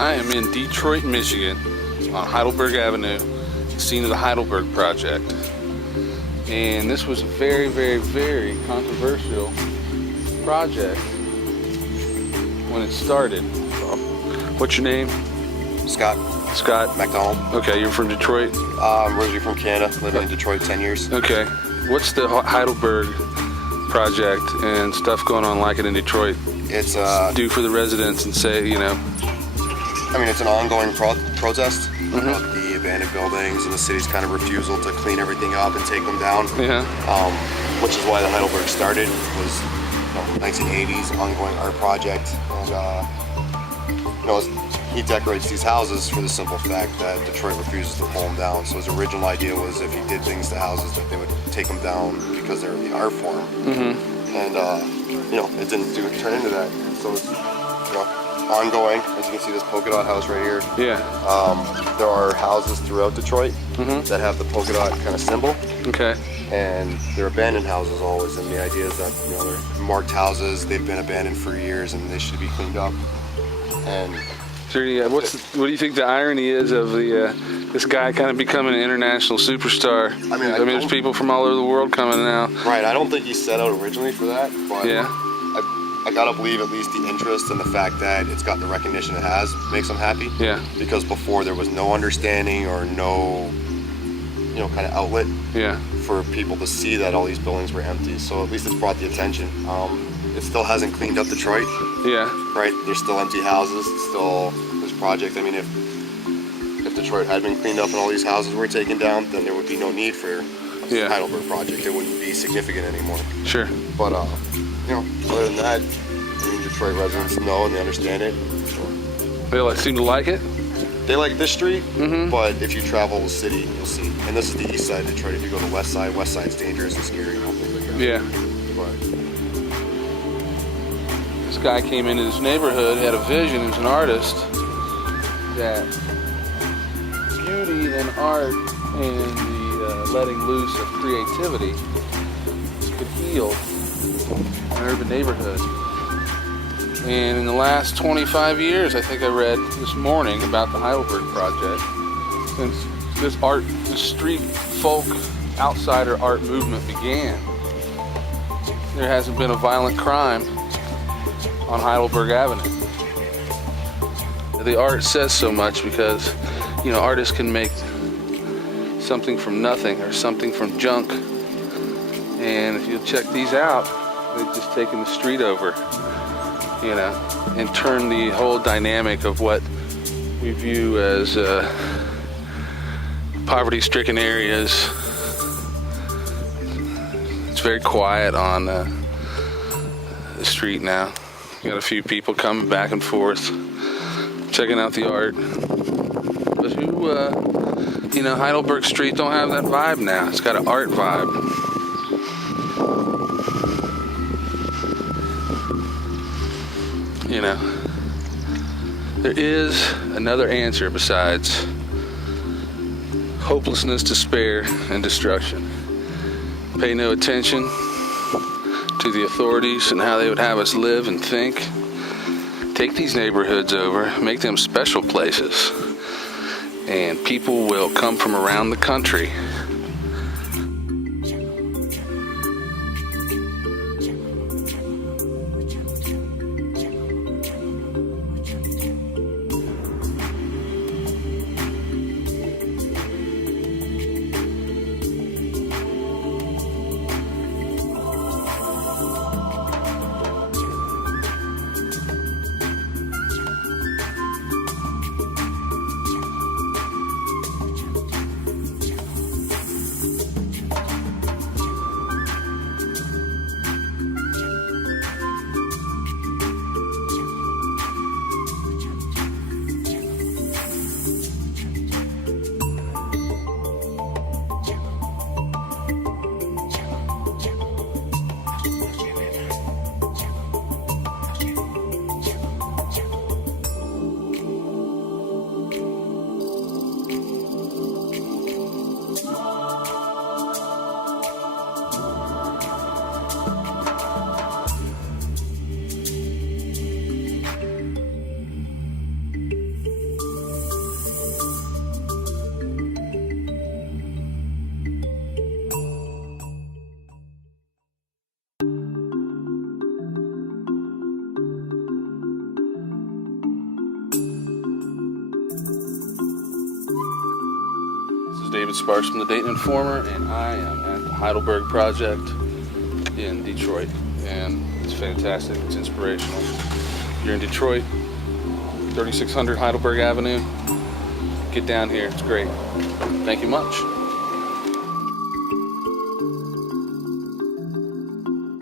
I am in Detroit, Michigan, on Heidelberg Avenue, scene of the Heidelberg Project. And this was a very, very, very controversial project when it started. What's your name? Scott. Scott McDonald. Okay, you're from Detroit? I'm originally from Canada, living in Detroit 10 years. Okay. What's the Heidelberg Project and stuff going on like it in Detroit? It's do for the residents and say, you know. I mean, it's an ongoing protest about the abandoned buildings and the city's kind of refusal to clean everything up and take them down. Yeah. Which is why the Heidelberg started. Was 1980s ongoing art project, and he decorates these houses for the simple fact that Detroit refuses to pull them down. So his original idea was if he did things to houses that they would take them down because they're the art form. And it didn't turn into that. So it's ongoing. As you can see, this polka dot house right here. Yeah. There are houses throughout Detroit that have the polka dot kind of symbol. Okay. And they're abandoned houses always, and the idea is that they're marked houses. They've been abandoned for years, and they should be cleaned up. And so, what do you think the irony is of this guy kind of becoming an international superstar? I mean, there's people from all over the world coming now. Right. I don't think he set out originally for that, but yeah. I gotta believe at least the interest and the fact that it's got the recognition it has makes him happy. Yeah. Because before there was no understanding or no, kind of outlet. Yeah. For people to see that all these buildings were empty. So at least it's brought the attention. It still hasn't cleaned up Detroit. Yeah. Right. There's still empty houses. It's still this project. I mean, if Detroit had been cleaned up and all these houses were taken down, then there would be no need for the Heidelberg Project. It wouldn't be significant anymore. Sure. But other than that, I mean, Detroit residents know and they understand it. They seem to like it? They like this street, but if you travel the city, you'll see. And this is the east side of Detroit. If you go to the west side's dangerous and scary. Yeah. But this guy came into this neighborhood, had a vision, he was an artist, that beauty and art and the letting loose of creativity could heal an urban neighborhood. And in the last 25 years, I think I read this morning about the Heidelberg Project, since the street folk outsider art movement began, there hasn't been a violent crime on Heidelberg Avenue. The art says so much because, artists can make something from nothing or something from junk. And if you'll check these out, they've just taken the street over. And turn the whole dynamic of what we view as poverty-stricken areas. It's very quiet on the street now. You got a few people coming back and forth, checking out the art. But Heidelberg Street don't have that vibe now. It's got an art vibe. There is another answer besides hopelessness, despair, and destruction. Pay no attention to the authorities and how they would have us live and think. Take these neighborhoods over, make them special places, and people will come from around the country. David Sparks from the Dayton Informer, and I am at the Heidelberg Project in Detroit, and it's fantastic. It's inspirational. If you're in Detroit, 3600 Heidelberg Avenue, get down here. It's great. Thank you much.